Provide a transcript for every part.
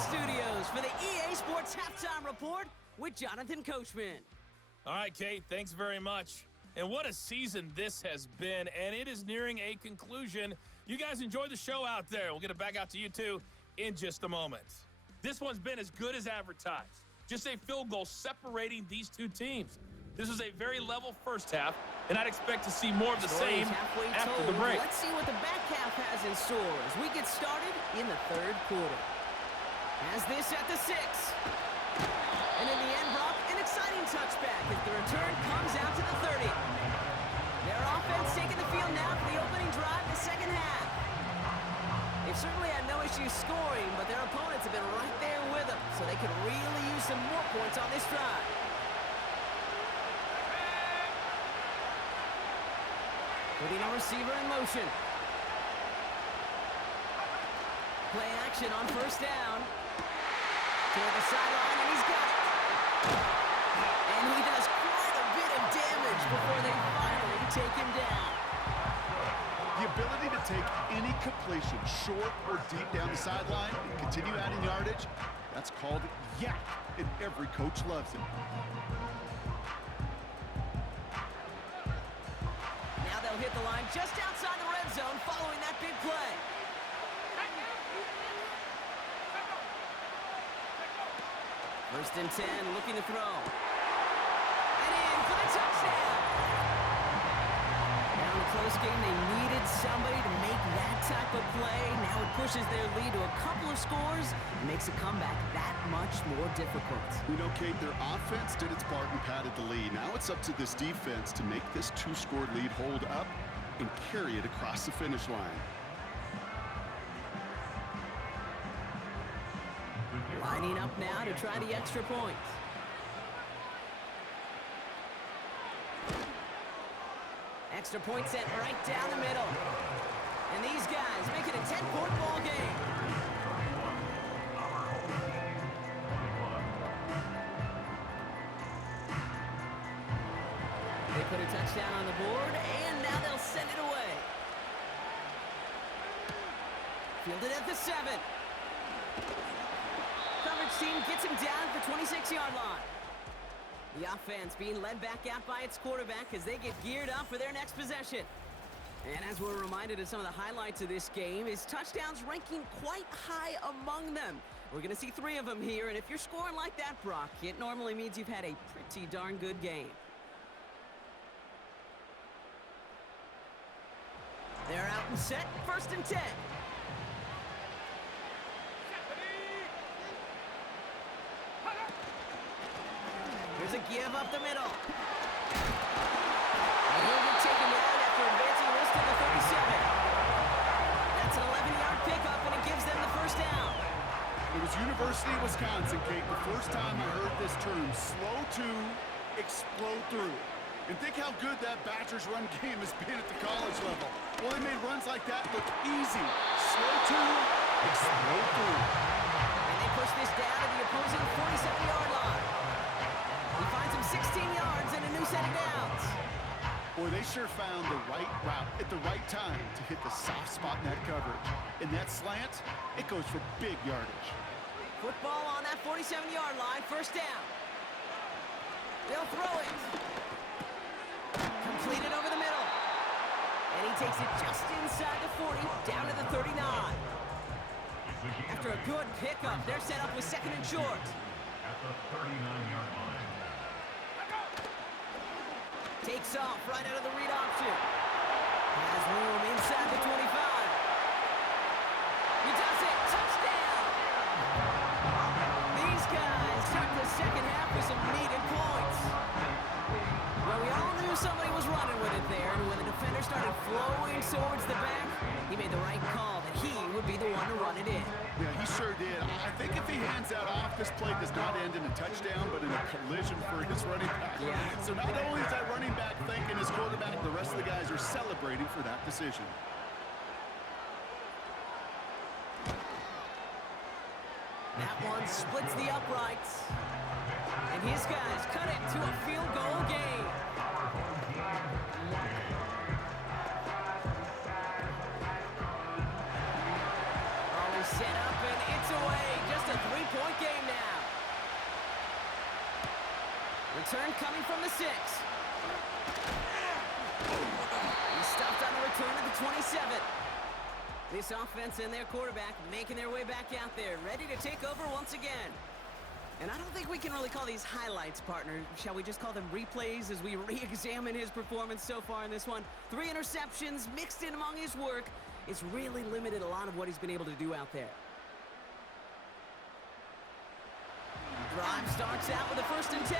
studios for the EA Sports Halftime Report with Jonathan Coachman. All right, Kate, thanks very much. And what a season this has been, and it is nearing a conclusion. You guys enjoy the show out there. We'll get it back out to you, too, in just a moment. This one's been as good as advertised. Just a field goal separating these two teams. This was a very level first half, and I'd expect to see more of the same after the break. Let's see what the back half has in store as we get started in the third quarter. Has this at the 6. And in the end, Brock, an exciting touchback as the return comes out to the 30. Their offense taking the field now for the opening drive in the second half. They've certainly had no issues scoring, but their opponents have been right there with them, so they could really use some more points on this drive. Putting a receiver in motion. Play action on first down. Toward the sideline, and he's got it. And he does quite a bit of damage before they finally take him down. The ability to take any completion, short or deep down the sideline, and continue adding yardage, that's called yak, and every coach loves it. Now they'll hit the line just outside the red zone following that big play. First and 10, looking to throw. And in for the touchdown. Now in a close game, they needed somebody to make that type of play. Now it pushes their lead to a couple of scores and makes a comeback that much more difficult. You know, Kate, their offense did its part and padded the lead. Now it's up to this defense to make this 2-score lead hold up and carry it across the finish line. Lining up now to try the extra point. Extra point set right down the middle. And these guys make it a 10-point ball game. They put a touchdown on the board, and now they'll send it away. Fielded at the 7. Coverage team gets him down at the 26-yard line. The offense being led back out by its quarterback as they get geared up for their next possession. And as we're reminded of some of the highlights of this game, his touchdowns ranking quite high among them. We're going to see 3 of them here, and if you're scoring like that, Brock, it normally means you've had a pretty darn good game. They're out and set, first and 10. Here's a give up the middle. And he'll get taken down after advancing this to the 37. That's an 11-yard pickup, and it gives them the first down. It was University of Wisconsin, Kate, the first time I heard this term, slow to explode through. And think how good that Badgers run game has been at the college level. Well, they made runs like that look easy. Slow to explode through. And they push this down to the opposing 47-yard line. He finds him 16 yards and a new set of downs. Boy, they sure found the right route at the right time to hit the soft spot in that coverage. And that slant, it goes for big yardage. Football on that 47-yard line, first down. They'll throw it. Completed over the middle. And he takes it just inside the 40, down to the 39. After a good pickup, they're set up with second and short. At the 39-yard line. Takes off right out of the read option. Has room inside the 25. He does it. Touchdown! These guys start the second half with some needed points. Well, we all knew somebody was running with it there, and when the defender started flowing towards the back, he made the right call that he would be the one to run it in. Yeah, he sure did. I think if he hands that off, this play does not end in a touchdown, but in a collision for his running back. Yeah. So not only is that running back thanking his quarterback, the rest of the guys are celebrating for that decision. That one splits the uprights. And his guys cut it to a field goal game. Always set up, and it's away. Just a 3 return at the 27. This offense and their quarterback making their way back out there, ready to take over once again. And I don't think we can really call these highlights, partner. Shall we just call them replays as we re-examine his performance so far in this one? 3 interceptions mixed in among his work. It's really limited a lot of what he's been able to do out there. Drive starts out with a 1st and 10.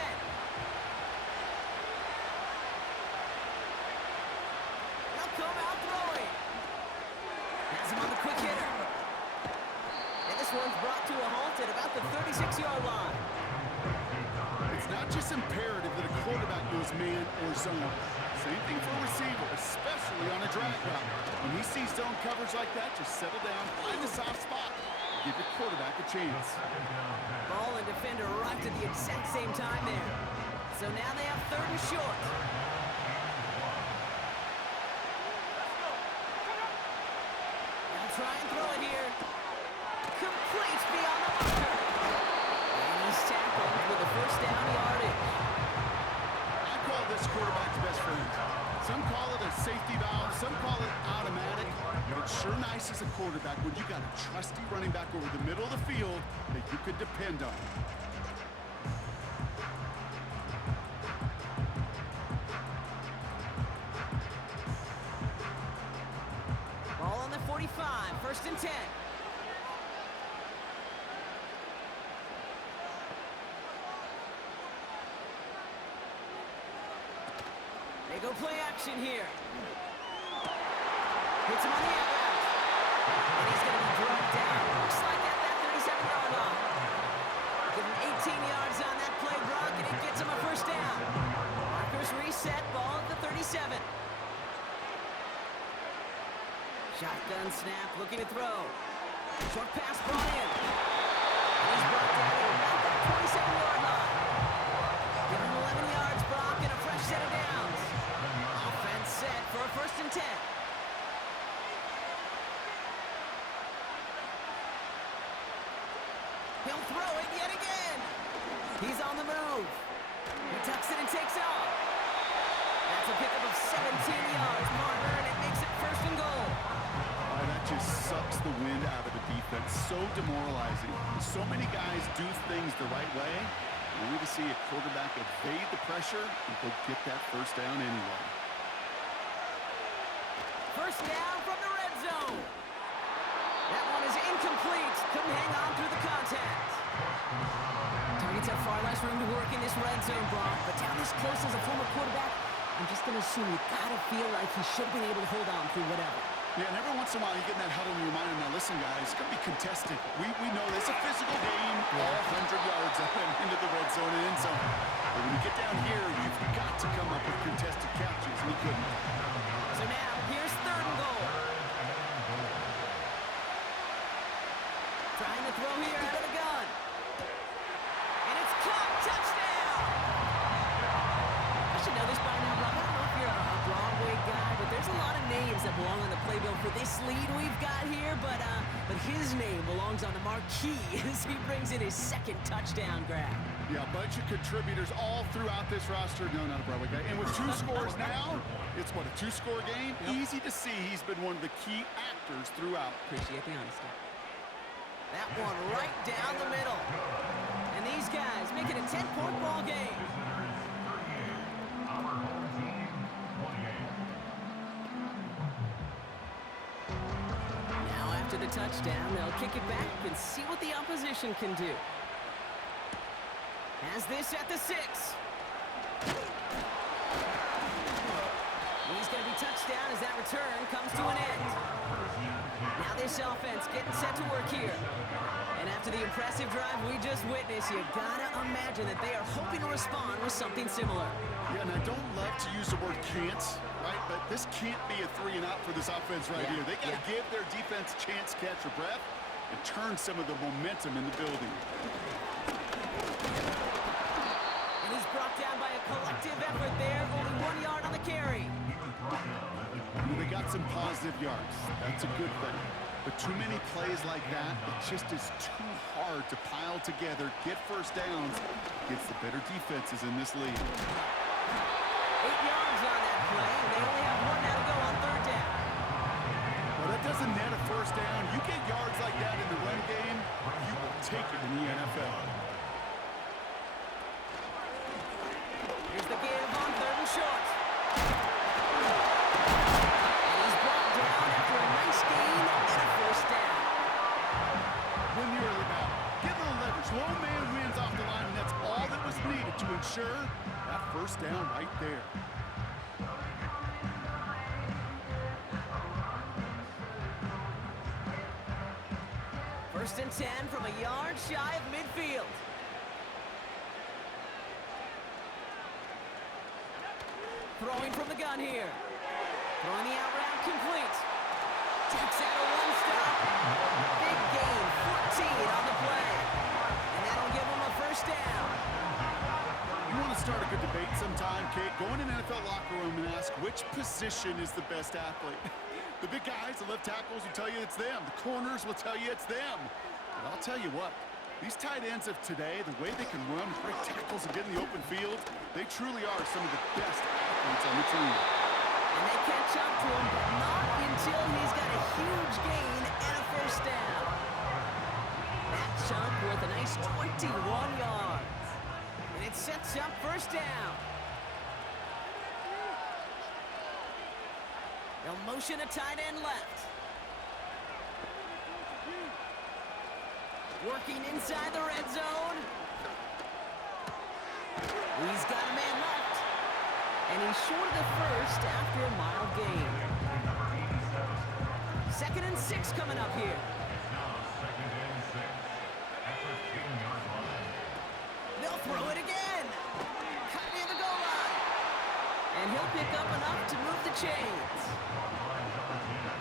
They'll come out throwing. Has him on the quick hitter. And this one's brought to a halt at about the 36-yard line. It's not just imperative that a quarterback knows man or zone. Same thing for a receiver, especially on a drag route. When he sees zone coverage like that, just settle down, find the soft spot. Give your quarterback a chance. Ball and defender arrived at the exact same time there. So now they have 3rd and short. They'll try and throw it here. Complete beyond the marker. And he's tackled with a 1st down yardage. I call this quarterback's best friend. Some call it a safety valve, some call it automatic. But it's sure nice as a quarterback when you got a trusty running back over the middle of the field that you could depend on. Ball on the 45, 1st and 10. They go play action here. Hits him on the out route. And he's going to be brought down. Looks like at that 37-yard line. Give him 18 yards on that play, Brock, and it gets him a 1st down. Markers reset, ball at the 37. Shotgun snap, looking to throw. Short pass brought in. And he's brought down at about that 27-yard line. Give him 11 yards, Brock, and a fresh set of downs. Offense set for a 1st and 10. He'll throw it yet again. He's on the move. He tucks it and takes off. That's a pickup of 17 yards, partner, and it makes it 1st and goal. Oh, that just sucks the wind out of the defense. So demoralizing. So many guys do things the right way. We need to see a quarterback evade the pressure and go get that 1st down anyway. 1st down from the red zone. That one is incomplete. Couldn't hang on through the contact. Targets have far less room to work in this red zone, Brock. But down this close as a former quarterback, I'm just going to assume you got to feel like he should have been able to hold on through whatever. Yeah, and every once in a while you get in that huddle and you remind him, now listen, guys, it's going to be contested. We know it's a physical game, all 100 yards up and into the red zone and end zone. But when you get down here, you've got to come up with contested catches, and he couldn't. So now, here's 3rd and goal. Trying to throw here out of the gun. And it's caught. Touchdown! I should know this by now, Rob. I don't know if you're a Broadway guy, but there's a lot of names that belong on the playbill for this lead we've got here, but his name belongs on the marquee as he brings in his 2nd touchdown grab. Yeah, a bunch of contributors all throughout this roster. No, not a Broadway guy. And with 2 scores now, it's what, a 2-score game? Yep. Easy to see he's been one of the key actors throughout. Appreciate the honesty. That one right down the middle. And these guys make it a 10-point ball game. Now after the touchdown, they'll kick it back and see what the opposition can do. Has this at the 6. He's going to be touched down as that return comes to an end. Now this offense getting set to work here. And after the impressive drive we just witnessed, you gotta imagine that they are hoping to respond with something similar. Yeah, and I don't love to use the word can't, right? But this can't be a 3-and-out for this offense right here. They got to give their defense a chance to catch a breath and turn some of the momentum in the building. And he's brought down by a collective effort there. Only 1 yard on the carry. They got some positive yards. That's a good thing. But too many plays like that, it just is too hard to pile together, get 1st downs against the better defenses in this league. 8 yards on that play, and they only have 1 now to go on 3rd down. take it in the NFL. Here's the give on 3rd and short. And he's brought down after a nice gain and a first down. Win the early battle. Get a little leverage. Lone man wins off the line, and that's all that was needed to ensure that first down right there. First and 10 from a yard shy of midfield. Throwing from the gun here. Throwing the out route complete. Takes out a one-stop. Big gain, 14 on the play. And that'll give him a first down. You want to start a good debate sometime, Kate? Go in an NFL locker room and ask which position is the best athlete. The big guys, the left tackles will tell you it's them. The corners will tell you it's them. But I'll tell you what, these tight ends of today, the way they can run, break tackles, and get in the open field, they truly are some of the best athletes on the team. And they catch up to him, but not until he's got a huge gain and a first down. That chunk worth a nice 21 yards. And it sets up first down. They'll motion a tight end left. Working inside the red zone. He's got a man left. And he's short of the first after a mild gain. 2nd and 6 coming up here. They'll throw it again. Cut near the goal line. And he'll pick up enough to move the chains.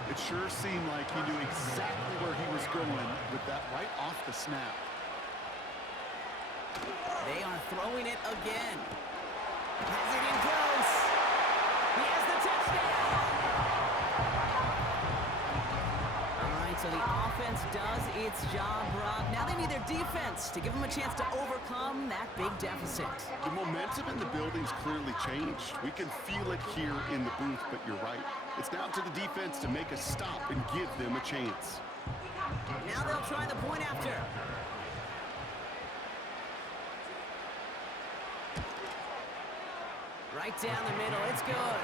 It sure seemed like he knew exactly where he was going with that right off the snap. They are throwing it again. Has it in close. He has the touchdown. All right, so the offense does its job, Brock. Now they need their defense to give them a chance to overcome that big deficit. The momentum in the building's clearly changed. We can feel it here in the booth, but you're right. It's down to the defense to make a stop and give them a chance. Now they'll try the point after. Right down the middle, it's good.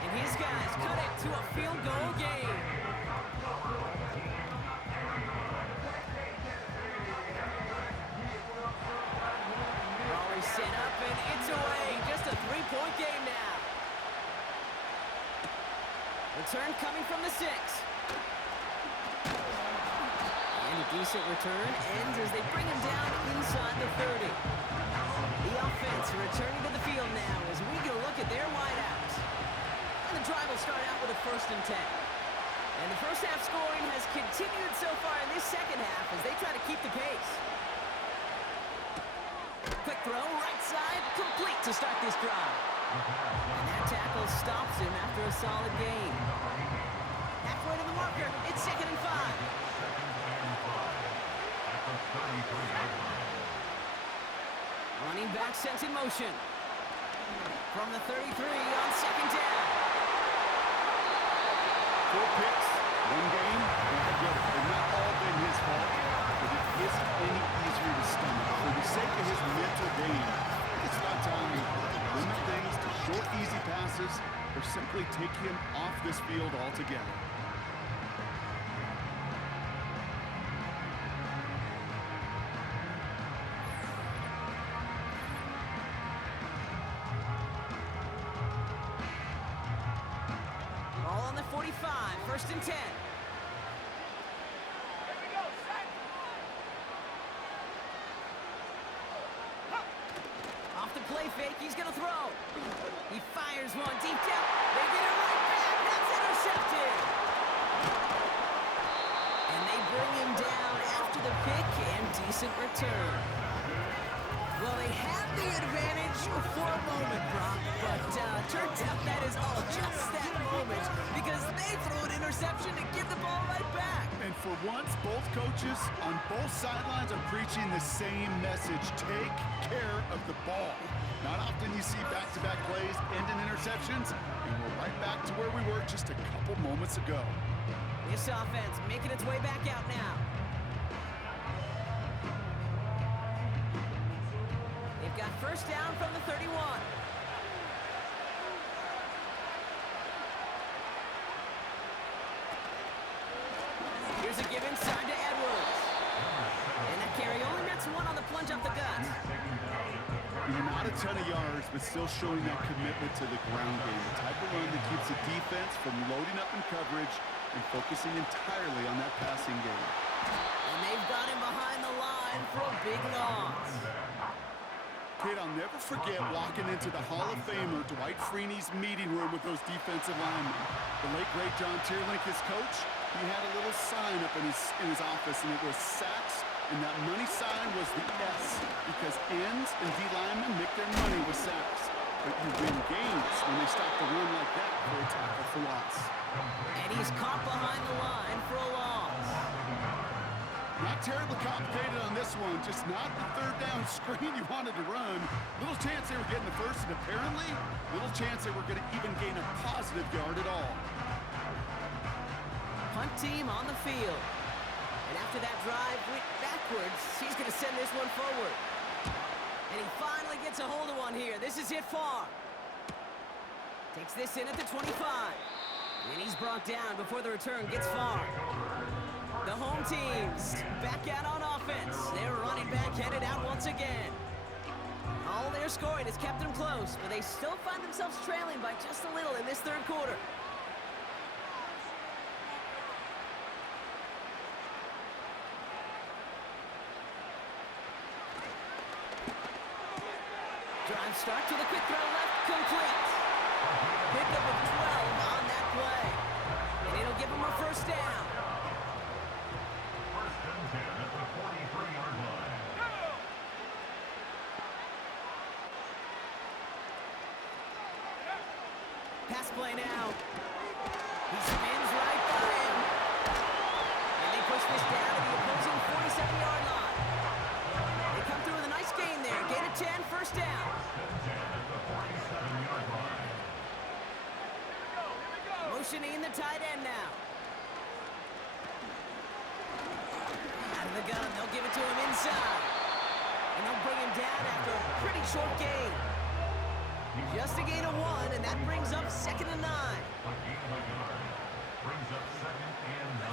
And his guys cut it to a field goal game. Raleigh set up and it's away. Just a 3-point game now. Return coming from the 6. And a decent return ends as they bring him down inside the 30. The offense returning to the field now as we get a look at their wideouts. And the drive will start out with a 1st and 10. And the first half scoring has continued so far in this second half as they try to keep the pace. Quick throw, right side, complete to start this drive. And that tackle stops him after a solid gain. Halfway to the marker, it's 2nd and 5. Running back sent in motion. From the 33 on 2nd down. 4 picks, 1 game, and I get it. They've not all been his fault, but it isn't any easier to stomach. For the sake of his mental game, it's about time to limit things to short, easy passes or simply take him off this field altogether. All on the 45, 1st and 10. Off the play fake, he's gonna throw. He fires one deep down. They get it right back. That's intercepted. And they bring him down after the pick and decent return. Well, they had the advantage for a moment, Brock, but turns out that is all just that moment because they threw an interception to give the ball right back. And for once, both coaches on both sidelines are preaching the same message. Take care of the ball. Not often you see back-to-back plays end in interceptions, and we're right back to where we were just a couple moments ago. This offense making its way back out now. first down from the 31. Here's a give inside to Edwards. And that carry only nets one on the plunge up the gut. Not a ton of yards, but still showing that commitment to the ground game. The type of run that keeps the defense from loading up in coverage and focusing entirely on that passing game. And they've got him behind the line for a big loss. Kate, I'll never forget walking into the Hall of Famer Dwight Freeney's meeting room with those defensive linemen. The late, great John Tierlink, his coach, he had a little sign up in his office, and it was sacks, and that money sign was the S, because ends and D linemen make their money with sacks. But you win games when they stop the run like that for a tackle for loss. And he's caught behind the line for a loss. Not terribly complicated on this one, just not the third down screen you wanted to run. Little chance they were getting the first, and apparently, little chance they were going to even gain a positive yard at all. Punt team on the field. And after that drive went backwards, he's going to send this one forward. And he finally gets a hold of one here. This is hit far. Takes this in at the 25. And he's brought down before the return gets far. The home team's back out on offense. Their running back headed out once again. All their scoring has kept them close, but they still find themselves trailing by just a little in this third quarter. Drive start to the quick throw left, complete. Pickup of 12 on that play. And it'll give them a first down. First and 10 at the 43-yard line. Pass play now. He spins right by him. And they push this down to the opposing 47-yard line. They come through with a nice gain there. Gain of 10, first down. Motioning the tight end now. Out of the gun, they'll give it to him inside. And they'll bring him down after a pretty short gain. Just a gain of 1, and that brings up 2nd and 9. A gain of a yard brings up 2nd and 9.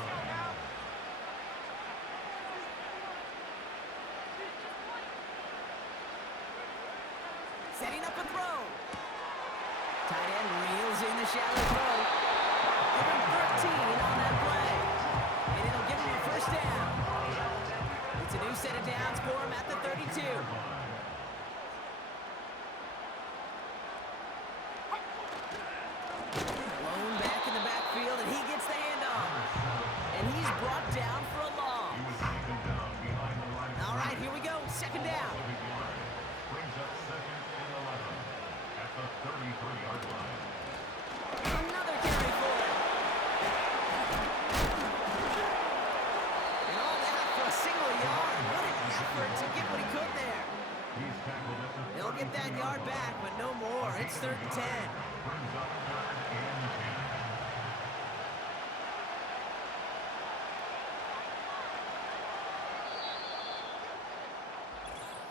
Setting up a throw. Tight end reels in the shallow throw. Give him 13 on that play. And it'll give him a first down. It's a new set of downs for him at the 32. Blown back in the backfield, and he gets the handoff. And he's brought down for a loss. He was taken down behind the line. All right, here we go. 2nd down. Brings up 2nd and 11 at the 33-yard line. Another carry for him. And all that for a single yard. What an effort to get what he could there. He's tackled at the They'll get that yard back, but no more. It's 3rd and 10. brings up 3rd and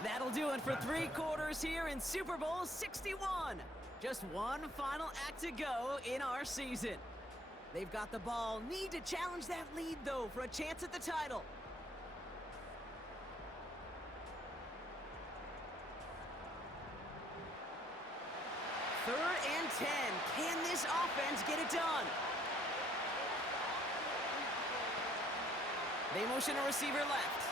10. That'll do it for 3 quarters here in Super Bowl 61. Just one final act to go in our season. They've got the ball, need to challenge that lead, though, for a chance at the title. Third and 10. Can this offense get it done? They motion a receiver left.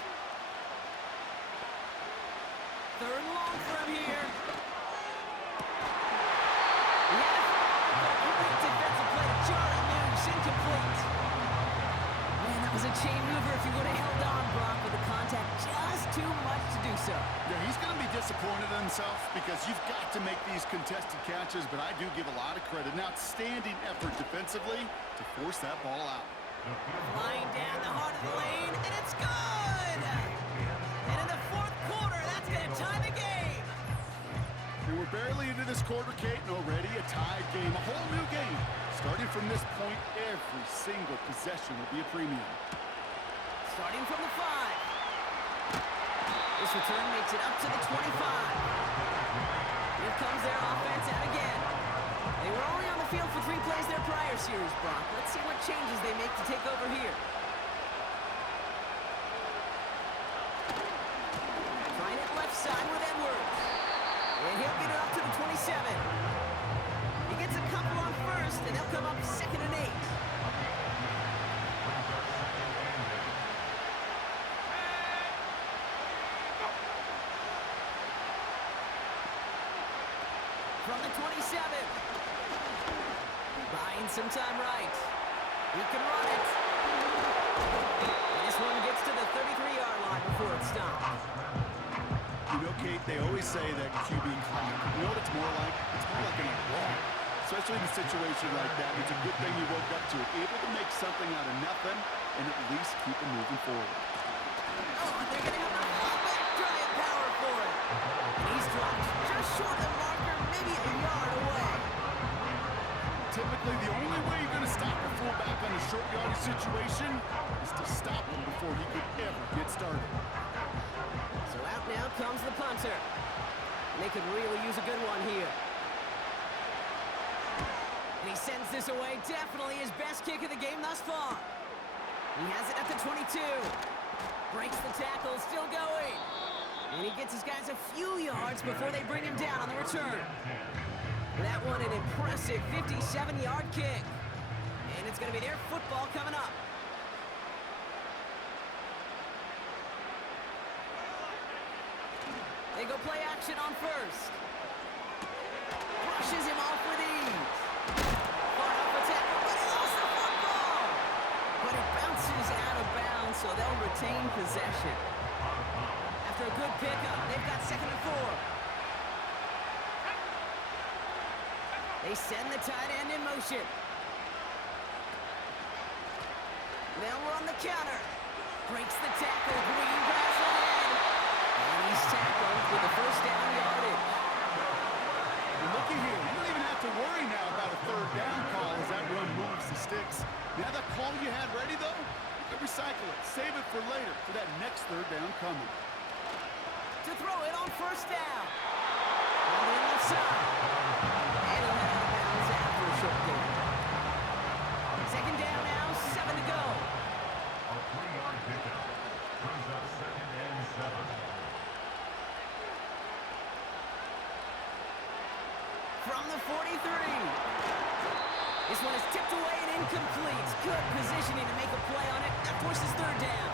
3rd and long for him here. Great defensive play to Charlie News, incomplete. Man, that was a chain mover if he would have held on, Brock, with the contact just too much to do so. Yeah, he's going to be disappointed in himself because you've got to make these contested catches, but I do give a lot of credit. An outstanding effort defensively to force that ball out. Flying down the heart of the lane, and it's good! And in the 4th quarter, that's going to tie the game. And we're barely into this quarter, Kate, and already a tied game, a whole new game. Starting from this point, every single possession will be a premium. Starting from the 5. This return makes it up to the 25. Here comes their offense out again. They were only on the field for 3 plays their prior series, Brock. Let's see what changes they make to take over here. Trying it left side with Edwards. And he'll get it up to the 27. He gets a couple on first, and they'll come up 2nd and 8. From the 27. Buying some time right. He can run it. And this one gets to the 33-yard line before it stops. You know, Kate, they always say that QB clock. You know what it's more like? It's more like an alarm. Especially in a situation like that. It's a good thing you woke up to it. Able to make something out of nothing and at least keep them moving forward. Oh, and they're going to have a fullback drive power for it. And he's dropped just short of the marker, maybe a yard away. Typically, the only way you're going to stop a fullback on a short yardage situation is to stop him before he could ever get started. So out now comes the punter. And they could really use a good one here. And he sends this away. Definitely his best kick of the game thus far. He has it at the 22. Breaks the tackle, still going. And he gets his guys a few yards before they bring him down on the return. That one an impressive 57-yard kick. And it's going to be their football coming up. They go play action on first. Brushes him off with ease. Far off the tackle, but he lost the football. But it bounces out of bounds, so they'll retain possession. After a good pickup, they've got 2nd and 4. They send the tight end in motion. They'll run the counter. Breaks the tackle. Green grass ahead. And he's tackled with the first down yardage. And looky here. You don't even have to worry now about a 3rd down call as that run moves the sticks. Now that call you had ready, though, you can recycle it. Save it for later for that next 3rd down coming. To throw it on first down. On the left side. And he'll head out of bounds after a short gain. 2nd down now, 7 to go. A 3-yard pickup brings up 2nd and 7. From the 43. This one is tipped away and incomplete. Good positioning to make a play on it. That forces 3rd down.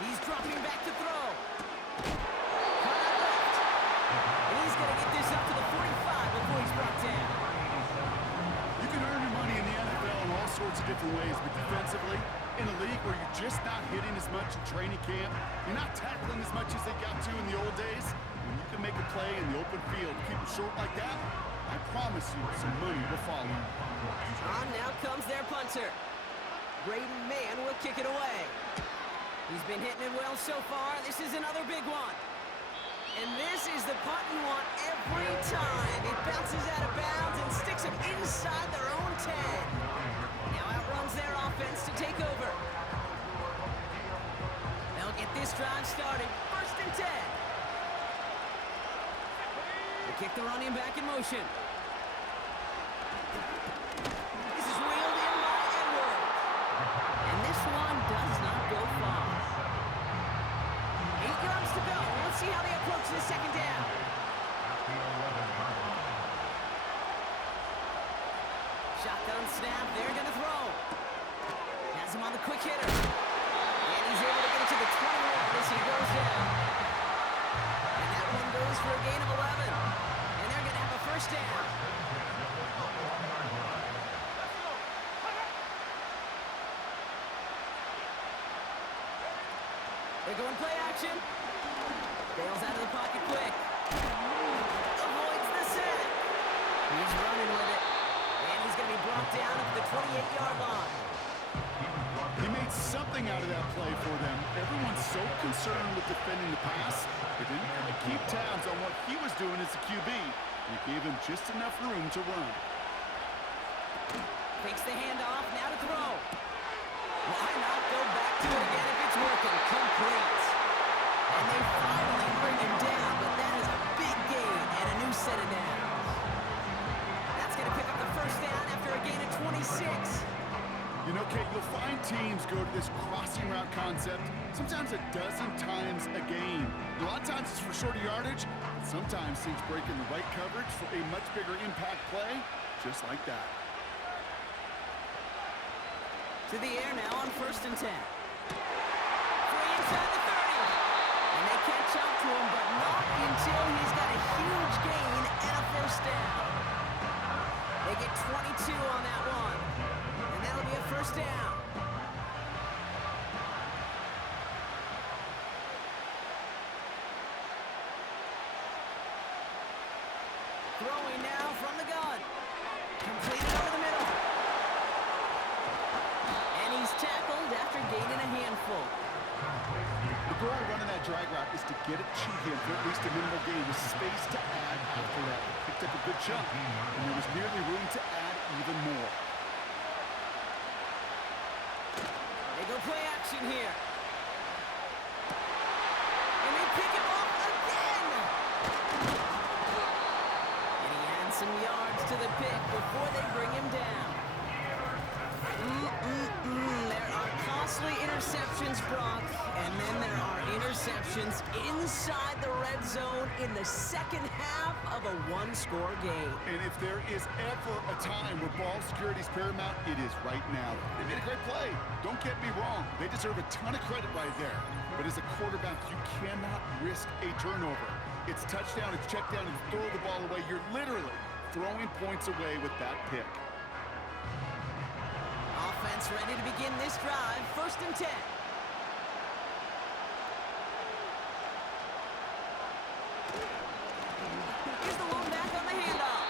He's dropping back to throw. Caught out left. And he's going to get this up to the 45 before he's brought down. You can earn your money in the NFL in all sorts of different ways, but defensively, in a league where you're just not hitting as much in training camp, you're not tackling as much as they got to in the old days, when you can make a play in the open field, keep it short like that, I promise you some money will follow. On now comes their punter. Braden Mann will kick it away. He's been hitting it well so far. This is another big one. And this is the punt you want every time. It bounces out of bounds and sticks them inside their own 10. Now outruns their offense to take over. They'll get this drive started. 1st and 10. They kick the running back in motion. This is wheeled in by Edwards. And this one does not go far. 8 yards to go. Let's see how they approach this 2nd down. Shotgun snap. They're going to throw. Has him on the quick hitter. And he's able to get it to the 21 as he goes down. And that one goes for a gain of 11. And they're going to have a 1st down. They're going play action. Bails out of the pocket quick. Avoids the sack. He's running with it. And he's going to be brought down at the 28-yard line. He made something out of that play for them. Everyone's so concerned with defending the pass, they didn't really keep tabs on what he was doing as a QB. And it gave him just enough room to run. Fakes the handoff, now to throw. Why not go back to it again if it's working? Complete. And they finally bring him down, but that is a big gain and a new set of downs. That's going to pick up the first down after a gain of 26. You know, Kate, you'll find teams go to this crossing route concept sometimes a dozen times a game. A lot of times it's for shorter yardage, but sometimes teams break in the right coverage for a much bigger impact play, just like that. To the air now on 1st and 10. Free inside the 30. And they catch up to him, but not until he's got a huge gain and a first down. They get 22 on that one. And that'll be a first down. Throwing now from the gun. Completed over the middle. And he's tackled after gaining a handful. The goal of running that drag route is to get it to him for at least a minimal gain with space to add after that. He picked up a good chunk, and there was nearly room to add even more. They go play action here. And they pick him off again. And he adds some yards to the pick before they bring him down. There are costly interceptions, Brock, and then there are interceptions inside the red zone in the second half of a one-score game. And if there is ever a time where ball security is paramount, it is right now. They made a great play. Don't get me wrong. They deserve a ton of credit right there. But as a quarterback, you cannot risk a turnover. It's touchdown, it's check down, and throw the ball away. You're literally throwing points away with that pick. Offense ready to begin this drive. 1st and 10. Here's the lone back on the handoff.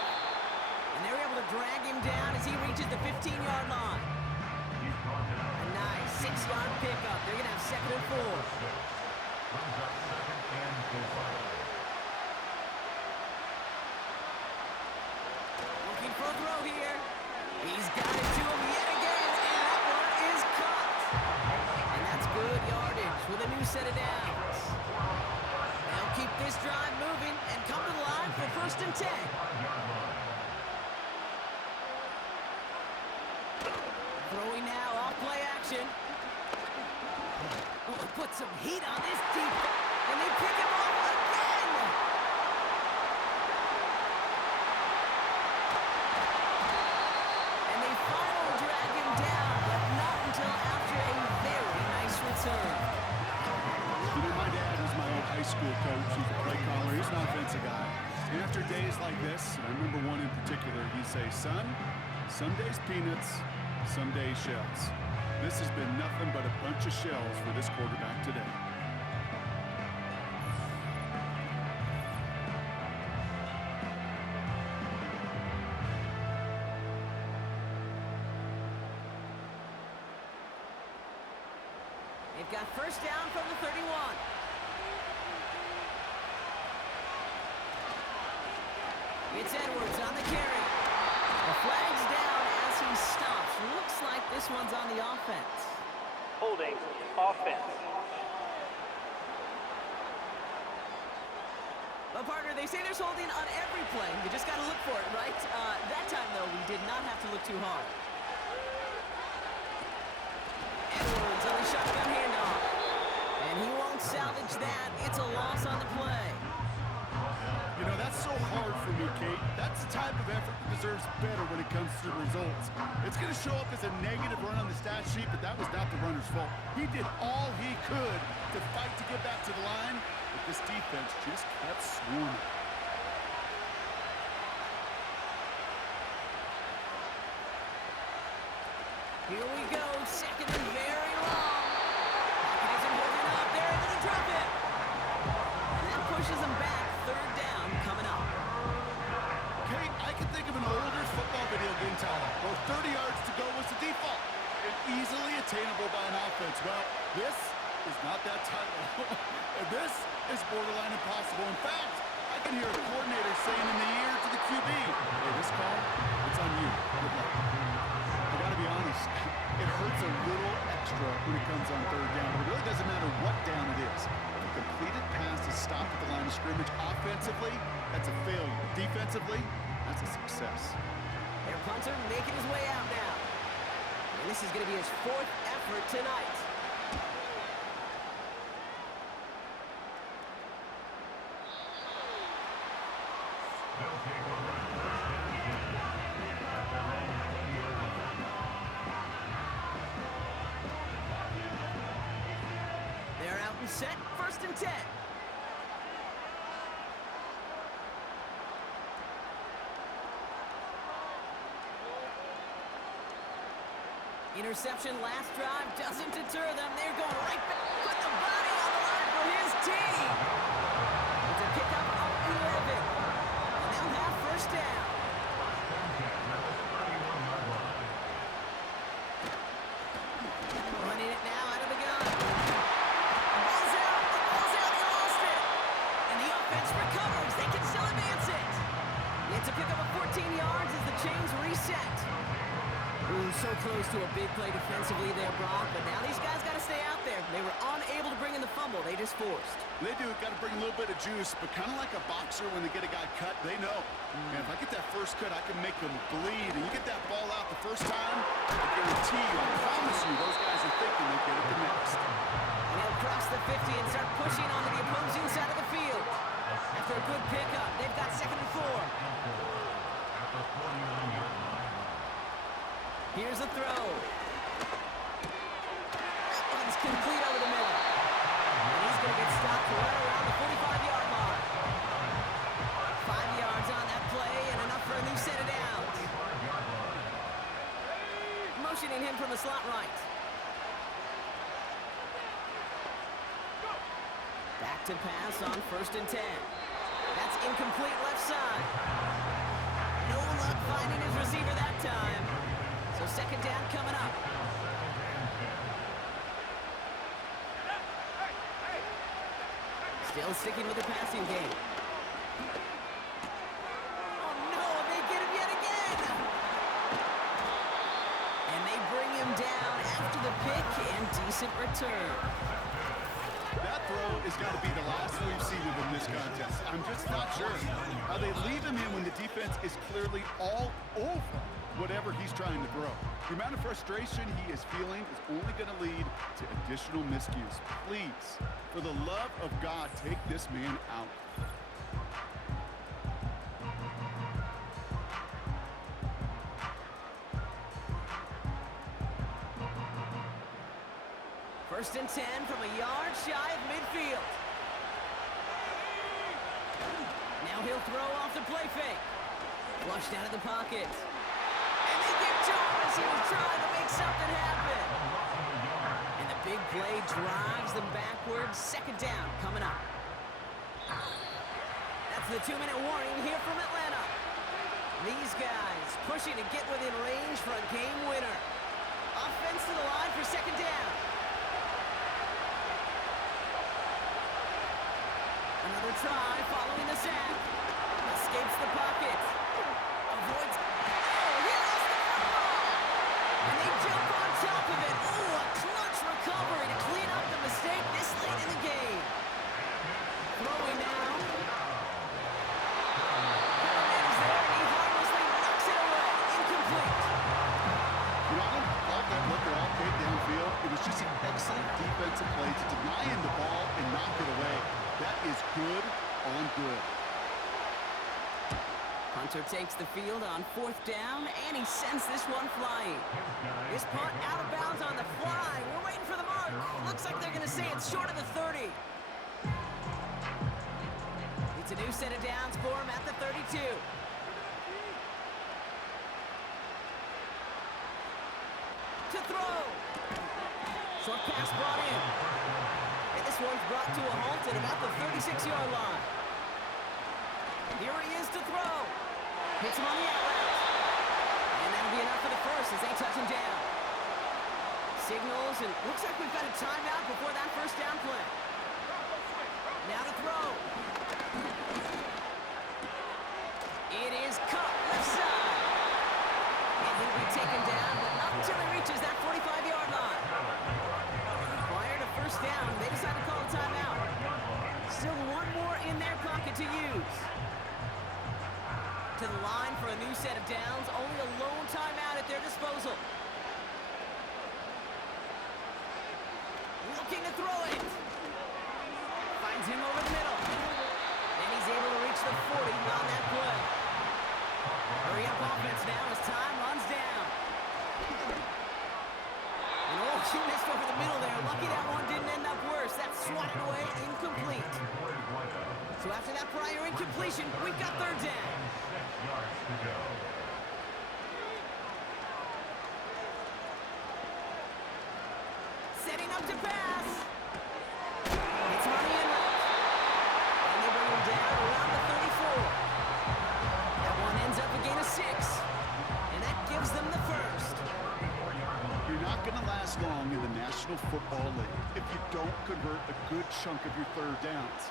And they were able to drag him down as he reaches the 15-yard line. A nice 6-yard pickup. They're going to have 2nd and 4. Brings up 2nd and 4. Looking for a throw here. He's got it to him yet again, and that one is caught. And that's good yardage with a new set of downs. They'll keep this drive moving and come to the line for 1st and 10. Throwing now off play action. Oh, put some heat on this deep, and they pick him off again. And they finally drag him down, but not until after a very nice return. You know, my dad was my old high school coach. He's a play caller. He's an offensive guy. And after days like this, and I remember one in particular, he'd say, son, some days peanuts, some days shells. This has been nothing but a bunch of shells for this quarterback today. They've got first down from the 31. It's Edwards on the carry. The flag's down as he stops. Looks like this one's on the offense. Holding offense. Well, partner, they say there's holding on every play. You just got to look for it, right? That time, though, we did not have to look too hard. Edwards on the shotgun handoff. And he won't salvage that. It's a loss on the play. You know, that's so hard for me, Kate. That's the type of effort that deserves better when it comes to the results. It's going to show up as a negative run on the stat sheet, but that was not the runner's fault. He did all he could to fight to get back to the line, but this defense just kept swarming. Here we go, 2nd and very long. Pocket isn't holding up. They're able to drop it. And that pushes them back. 3rd down coming up. Kate, I can think of an older football video game title where 30 yards to go was the default and easily attainable by an offense. Well, this is not that title. And this is borderline impossible. In fact, I can hear a coordinator saying in the ear to the QB, hey, this call, it's on you. Good luck. hurts a little extra when it comes on third down, but it really doesn't matter what down it is. If a completed pass is stopped at the line of scrimmage, offensively, that's a failure. Defensively, that's a success. Their punter making his way out now. And this is going to be his 4th effort tonight. They'll take over at first and 10 at their own 20-yard line. They're out and set, 1st and 10. Interception last drive doesn't deter them. They're going right back. Put the body on the line for his team. It's a pickup of 11. And they'll have 1st down. First and 10 at the 31-yard line. Running it now out of the gun. The ball's out. The ball's out. They lost it. And the offense recovers. They can still advance it. It's a pickup of 14 yards as the chains reset. Ooh, so close to a big play defensively there, Brock, but now these guys got to stay out there. They were unable to bring in the fumble. They just forced. They do got to bring a little bit of juice, but kind of like a boxer when they get a guy cut, they know. Man, if I get that first cut, I can make them bleed. And you get that ball out the first time, I guarantee you, I promise you, those guys are thinking they get it the next. And he'll cross the 50 and start pushing onto the opposing side of the field. After a good pickup, they've got 2nd and 4. At the 49-yard line. Here's a throw. That one's complete over the middle. And he's going to get stopped right around the 45-yard line. 5 yards on that play and enough for a new set of downs. Motioning him from the slot right. Back to pass on 1st and 10. That's incomplete left side. No luck finding his receiver that time. So 2nd down coming up. Still sticking with the passing game. Oh no, they get him yet again. And they bring him down after the pick and decent return. That throw has got to be the last we've seen of him this contest. I'm just not sure how they leave him in when the defense is clearly all over whatever he's trying to throw. The amount of frustration he is feeling is only going to lead to additional miscues. Please, for the love of God, take this man out. First and 10 from a yard shy of midfield. Now he'll throw off the play fake. Flushed out of the pocket. And they get to him as he was trying to make something happen. And the big play drives them backwards. 2nd down coming up. That's the 2-minute warning here from Atlanta. These guys pushing to get within range for a game winner. Offense to the line for 2nd down. Another try following the sack. Escapes the pocket. Avoids. Oh, he lost the football. And they jump on top of it. Oh, a clutch recovery to clean up the mistake this late in the game. Throwing now. Is there, and he harmlessly knocks it away. Incomplete. You know, I don't fault that look at all came downfield. It was just an excellent defensive play to deny him the ball and knock it away. That is good on good. Hunter takes the field on 4th down, and he sends this one flying. This punt out of bounds on the fly. We're waiting for the mark. Looks like they're going to say it's short of the 30. It's a new set of downs for him at the 32. To throw. Short pass brought in. And this one's brought to a halt at about the 36-yard line. Here he is to throw. Hits him on the out route. And that'll be enough for the first as they touch him down. Signals, and looks like we've got a timeout before that 1st down play. Now to throw. It is caught left side. And he'll be taken down, but not until he reaches that 45-yard first down. They decide to call a timeout. Still one more in their pocket to use. To the line for a new set of downs. Only a lone timeout at their disposal. Looking to throw it. Finds him over the middle. And he's able to reach the 40 on that play. Hurry up offense now as time runs down. And oh, she missed over the middle there. Lucky that one didn't end up worse. That's swatted away, incomplete. So after that prior incompletion, we've got third down. 6 yards to go. Setting up to pass. It's on the end route. And they bring him down around the 34. That one ends up a gain of 6. And that gives them the first. You're not going to last long in the National Football League if you don't convert a good chunk of your third downs.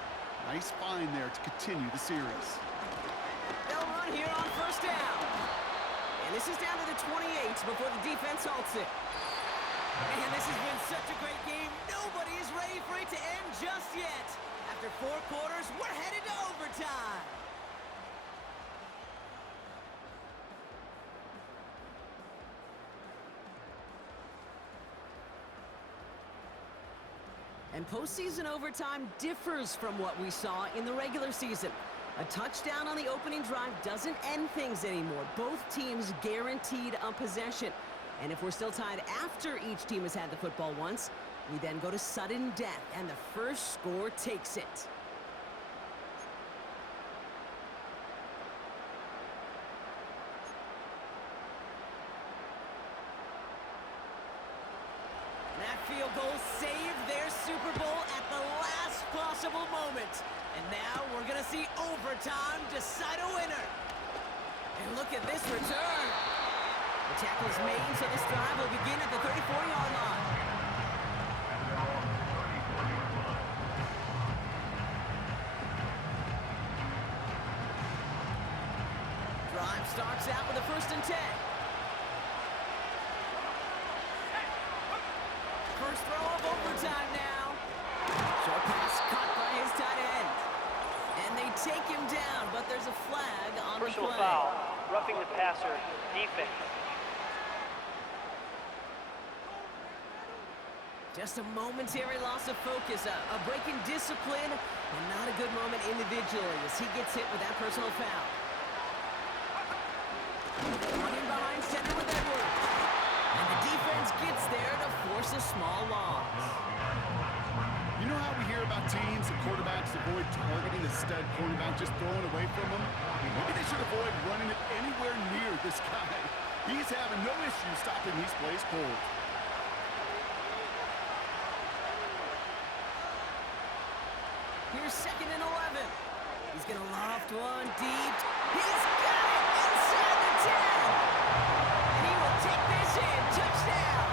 Nice find there to continue the series. They'll run here on first down. And this is down to the 28 before the defense halts it. Man, this has been such a great game. Nobody is ready for it to end just yet. After 4 quarters, we're headed to overtime. And postseason overtime differs from what we saw in the regular season. A touchdown on the opening drive doesn't end things anymore. Both teams guaranteed a possession. And if we're still tied after each team has had the football once, we then go to sudden death, and the first score takes it. That field goal saved their Super Bowl at the last possible moment. And now we're going to see overtime decide a winner. And look at this return. The tackle's made, so this drive will begin at the 34-yard line. Drive starts out with a 1st and 10. First throw of overtime now. Short pass caught by his tight end. And they take him down, but there's a flag on the play. Personal foul. Roughing the passer. Defense. Just a momentary loss of focus, a break in discipline, and not a good moment individually as he gets hit with that personal foul. Running behind center with Edwards. And the defense gets there to force a small loss. You know how we hear about teams and quarterbacks avoid targeting a stud cornerback, just throwing away from them? Maybe they should avoid running it anywhere near this guy. He's having no issue stopping these plays cold. Here's 2nd and 11. He's going to loft one deep. He's got it inside the 10. And he will take this in. Touchdown.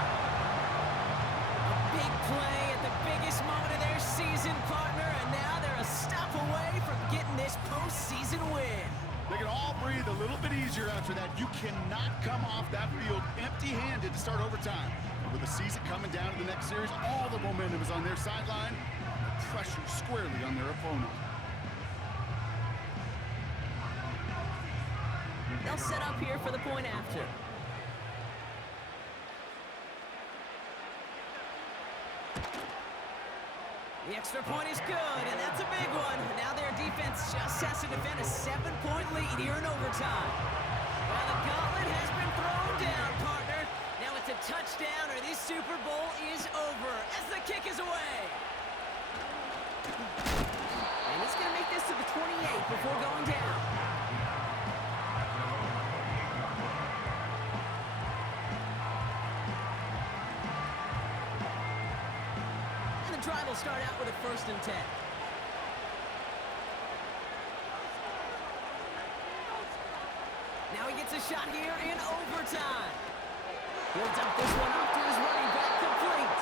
A big play at the biggest moment of their season, partner. And now they're a stop away from getting this postseason win. They can all breathe a little bit easier after that. You cannot come off that field empty-handed to start overtime. And with the season coming down to the next series, all the momentum is on their sideline. Pressure squarely on their opponent. They'll set up here for the point after. The extra point is good, and that's a big one. Now their defense just has to defend a 7-point lead here in overtime. Well, the gauntlet has been thrown down, partner. Now it's a touchdown, or this Super Bowl is over as the kick is away. And he's going to make this to the 28 before going down. And the drive will start out with a 1st and 10. Now he gets a shot here in overtime. He'll dump this one off to his running back, complete.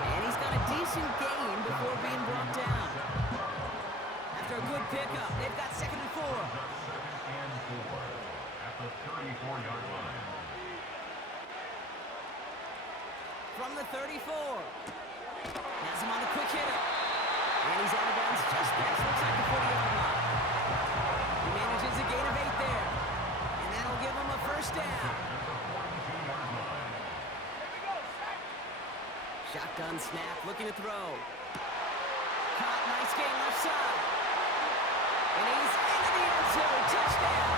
And he's got a decent gain before being brought down. After a good pickup, they've got 2nd and 4. 2nd and 4 at the 34-yard line. From the 34. Now Shotgun snap, looking to throw. Caught, nice game left side. And he's into the end zone. Touchdown!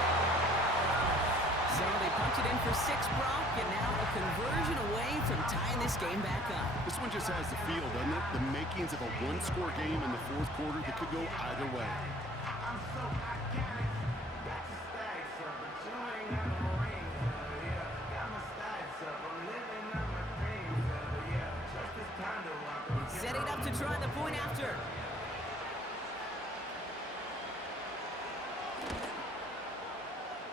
So they punch it in for 6, Brock, and now a conversion away from tying this game back up. This one just has the feel, doesn't it? The makings of a one-score game in the fourth quarter that could go either way. Setting up to try the point after.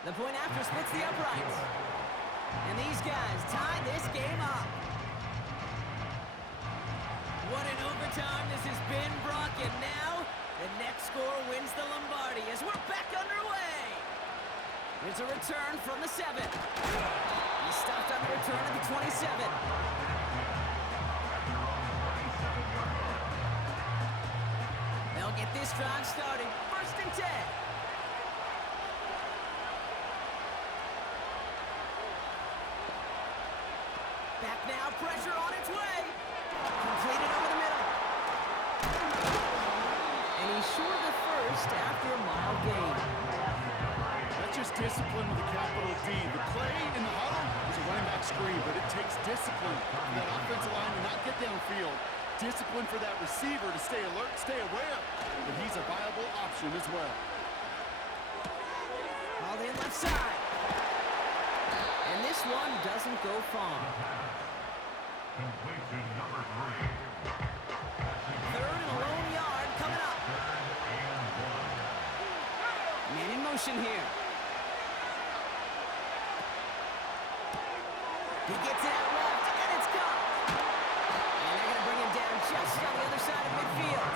The point after splits the uprights. And these guys tie this game up. What an overtime this has been, Brock. And now, the next score wins the Lombardi as we're back underway. There's a return from the 7. He stopped on the return at the 27. They'll get this drive started. 1st and 10. Back now, pressure on its way. Completed over the middle. And he's short of the first after a mild gain. That's just discipline with a capital D. The play in the huddle is a running back screen, but it takes discipline for that offensive line to not get downfield. Discipline for that receiver to stay alert, stay aware that he's a viable option as well. All in left side. And this one doesn't go far. Completion number 3. 3rd and a lone yard coming up. Man in motion here. He gets it out left, and it's gone. And they're going to bring him down just on the other side of midfield.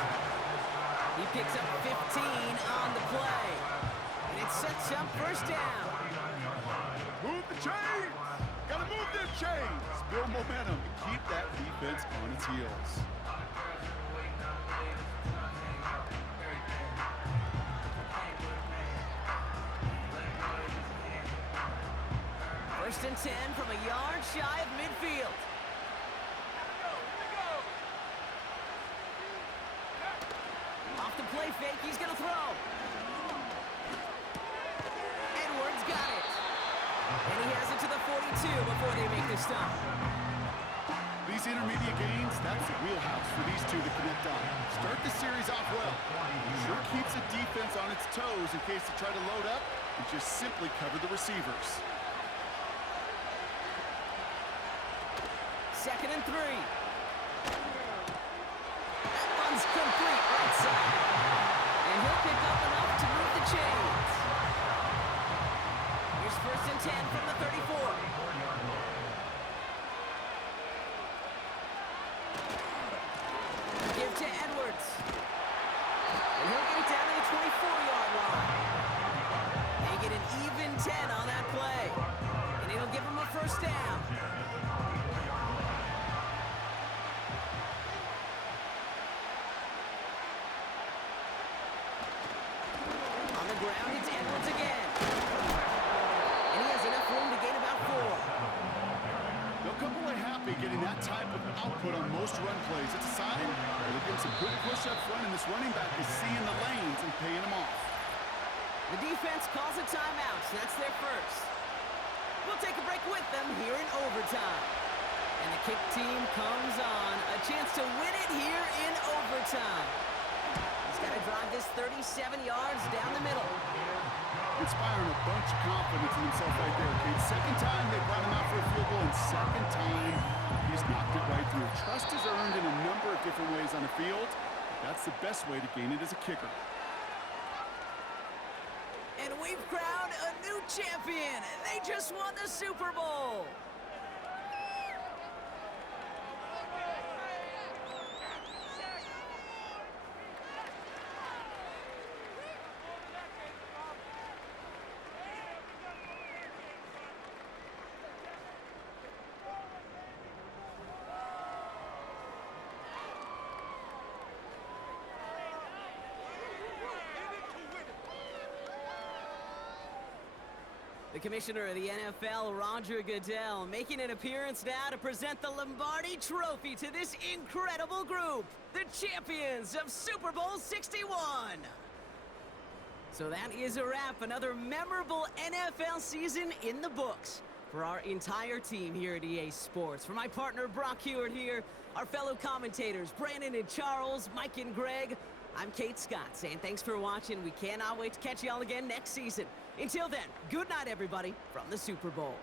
He picks up 15 on the play. And it sets up 1st down. Move the chains! Gotta move them chains! Build momentum and keep that defense on its heels. First and 10 from a yard shy of midfield. Off the play fake, he's gonna throw. Edwards got it. And he has it to the 42 before they make the stop. These intermediate gains, that's the wheelhouse for these two to connect on. Start the series off well. Sure keeps the defense on its toes in case they try to load up and just simply cover the receivers. 2nd and 3. That one's complete right side. And he'll pick up enough to move the chains. Here's 1st and 10 from the 34. Give to Edwards. And he'll get it down to the 24-yard line. They get an even 10 on that play. And it'll give him a 1st down. On the ground, it's Edwards again. And he has enough room to gain about 4. They'll come away happy getting that type of output on most run plays. It's a sign they're getting some good push up front, and this running back is seeing the lanes and paying them off. The defense calls a timeout, so that's their first. We'll take a break with them here in overtime. And the kick team comes on. A chance to win it here in overtime. He's got to drive this 37 yards down the middle. Inspiring a bunch of confidence in himself right there, Kate. 2nd time they brought him out for a field goal, and 2nd time he's knocked it right through. Trust is earned in a number of different ways on the field. That's the best way to gain it as a kicker. And we've crowned a new champion. They just won the Super Bowl. The commissioner of the NFL, Roger Goodell, making an appearance now to present the Lombardi Trophy to this incredible group, the champions of Super Bowl 61. So that is a wrap. Another memorable NFL season in the books for our entire team here at EA Sports. For my partner, Brock Hewitt here, our fellow commentators, Brandon and Charles, Mike and Greg, I'm Kate Scott saying thanks for watching. We cannot wait to catch y'all again next season. Until then, good night, everybody, from the Super Bowl.